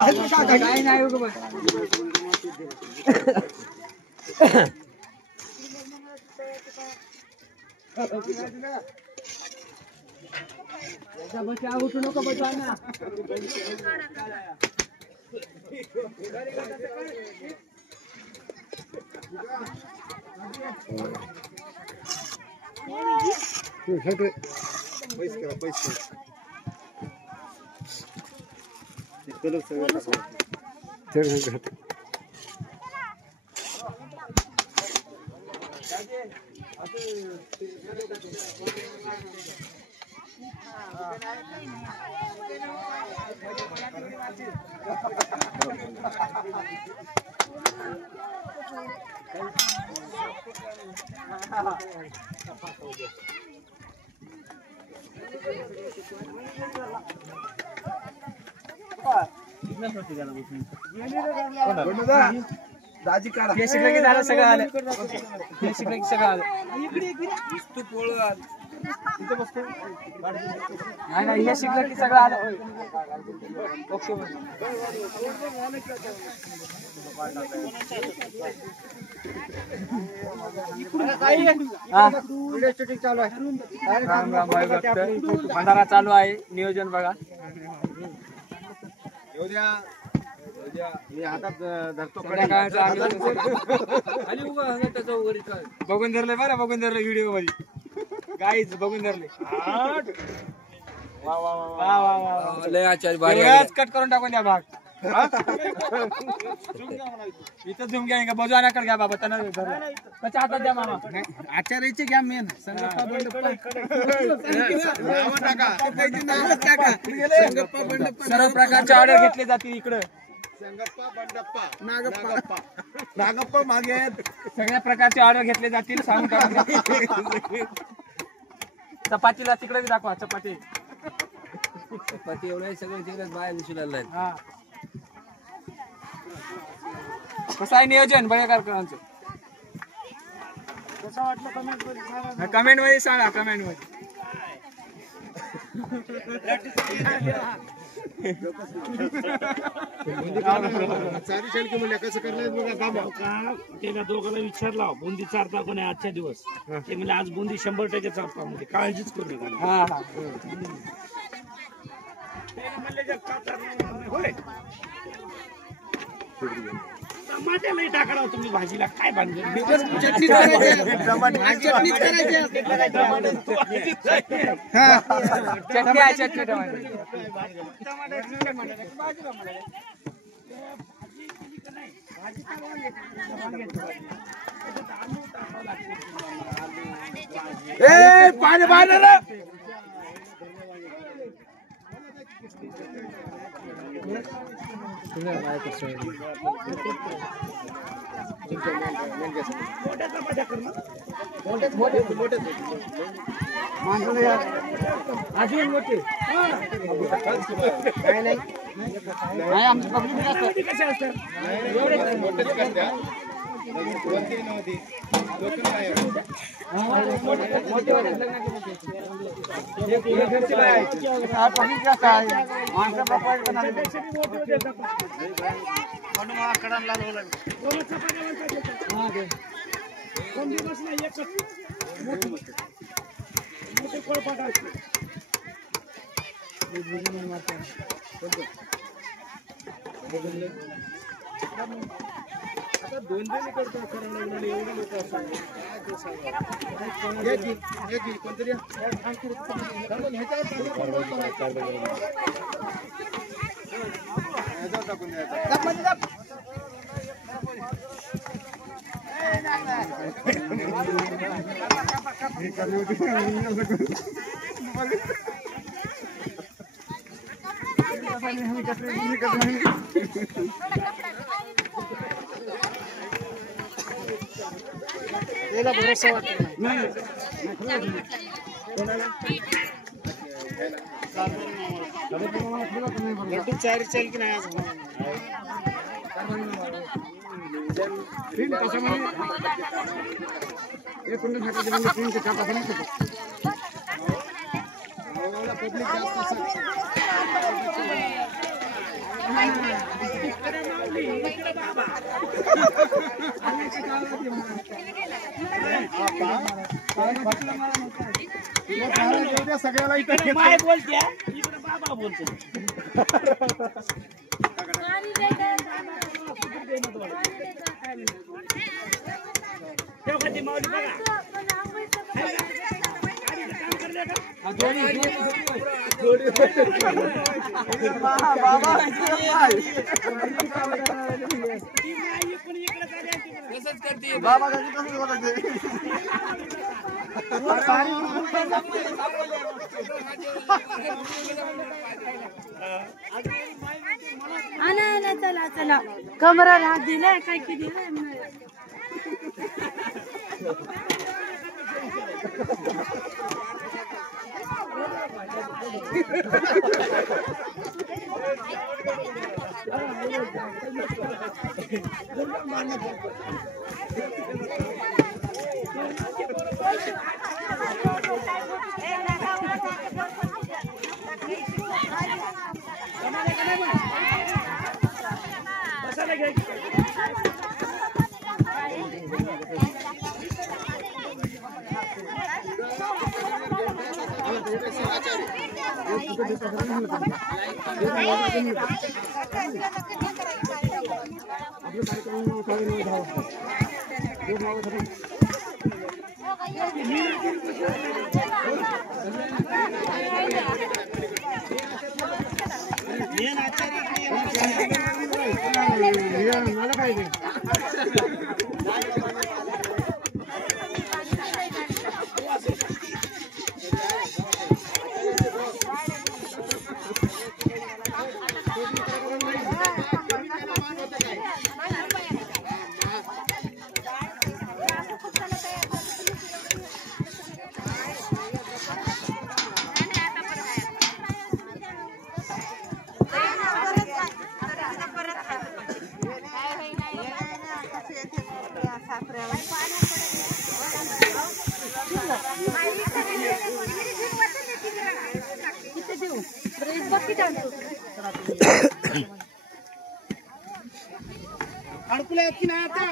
काय नाही बचा उठू नको बचा ना दाजी काढा हे शिकलं की झालं सगळं आलं हे शिकलं की सगळं आलं तू पोळ इथे बसतो नाही नाही हे शिकलं की सगळं आलं ओके चालू आहे राम राम भाई भक्त भंडारा चालू आहे नियोजन बघा मी हातात धरतो बघून धरले बरं बघून धरले व्हिडिओ मध्ये गाईच बघून धरले लय आचार्य कट करून टाकून द्या भाग इथं झुम घ्या का बजवानाकडे घ्या बाबा त्यांना त्याच्या हातात द्या मामा आचार्याचे घ्या मेन सर्व प्रकारचे ऑर्डर घेतले जातील इकडं संगप्पा बंडप्पा नागप्पा नागप्पा मागे सगळ्या प्रकारचे ऑर्डर घेतले जातील सांगून टाका चपातीला तिकडे दाखवा चपाती चपाती एवढं सगळं तिकडेच बाहेर दिसू लागलं हा कसं आहे नियोजन बळेकरांचं कसं वाटलं कमेंट मध्ये सांगा कमेंट मध्ये त्याला दोघांना विचारला बुंदी चारता कोणी आजच्या दिवस ते म्हणजे आज बुंदी 100% चारता म्हणजे काळजीच करू टमाट्यालाही टाकला तुम्ही भाजीला काय बांधले पाणी बांधलं अजून मोठे नाही आमची पब्लिक कसे असतात दोन जण करतो करायला एवढे लोक असतात कोणतरी त्याला भरोसा वाटत नाही चार चल की नाही पब्लिक जास्त सगळ्याला इकडे माय बोलते इकडे बाबा बोलतो चला चला कमराला हात दिलाय काय की दिलाय अडकुला की नाही आता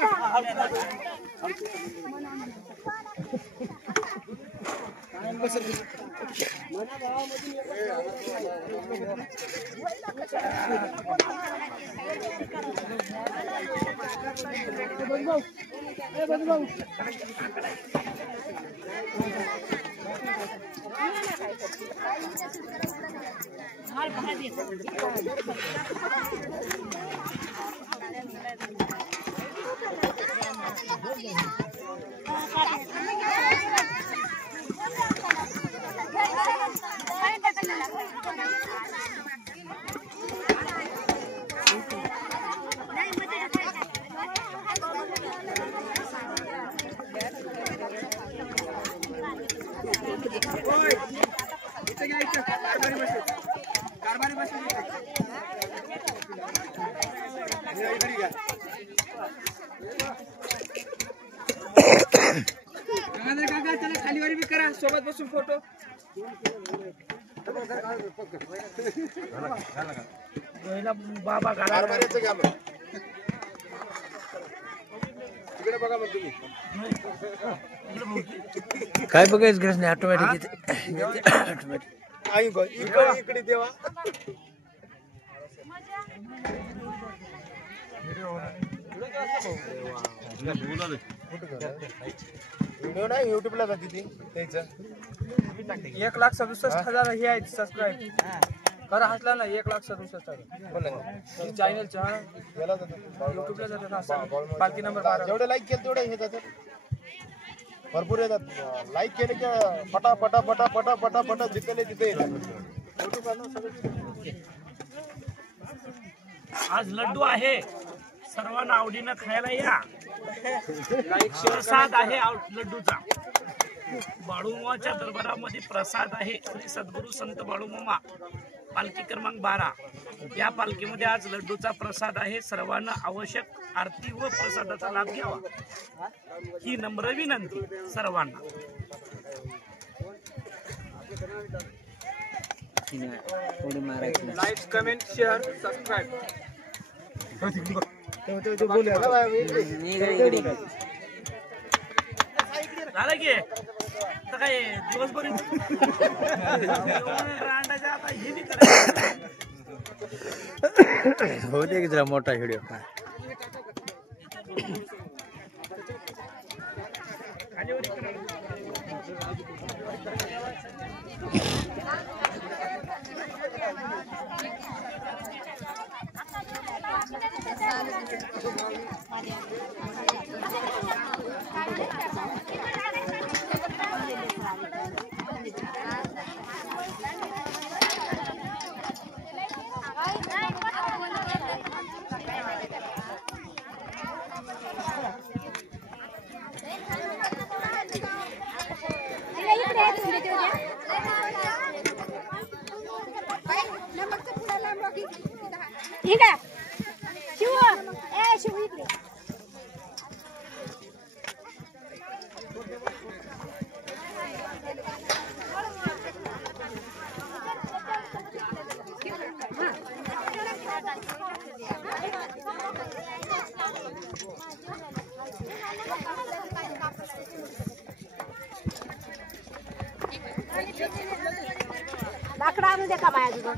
खालीवारी बी करा सोबत बसून फोटो बाबा काय बघायचं गरज नाही ऑटोमॅटिक इकडे देवा व्हिडिओ नाही युट्यूबला जाते ती त्याचं 1,67,000 हे आहेत सबस्क्राईब खरं हसला ना 1,67,000 चॅनलच्या युट्यूबला जातात पालखी नंबर 12 जेवढे लाईक केले तेवढे हे जातात भरपूर येतात लाईक केले की पटा पटा पटा पटा पटा पटा जिथे तिथे येतात आज लड्डू आहे सर्वांना आवडीनं खायला या प्रसाद आहे लड्डूचा बाळूमामाच्या दरबारामध्ये प्रसाद आहे श्री सद्गुरू संत बाळूमामा पालखी क्रमांक 12 या पालखीमध्ये आज लड्डूचा प्रसाद आहे सर्वांना आवश्यक आरती व प्रसादाचा लाभ घ्यावा ही नम्र विनंती सर्वांना उडी मारायची लाईक कमेंट शेअर सबस्क्राईब. झालं की आता काय दिवसभर रांडाच्या आता हे बी करायचं. हो दे की जरा मोठा व्हिडिओ ठीक आहे शिव ए शिव इकडे लाकडा आणून दे का बाया तुझं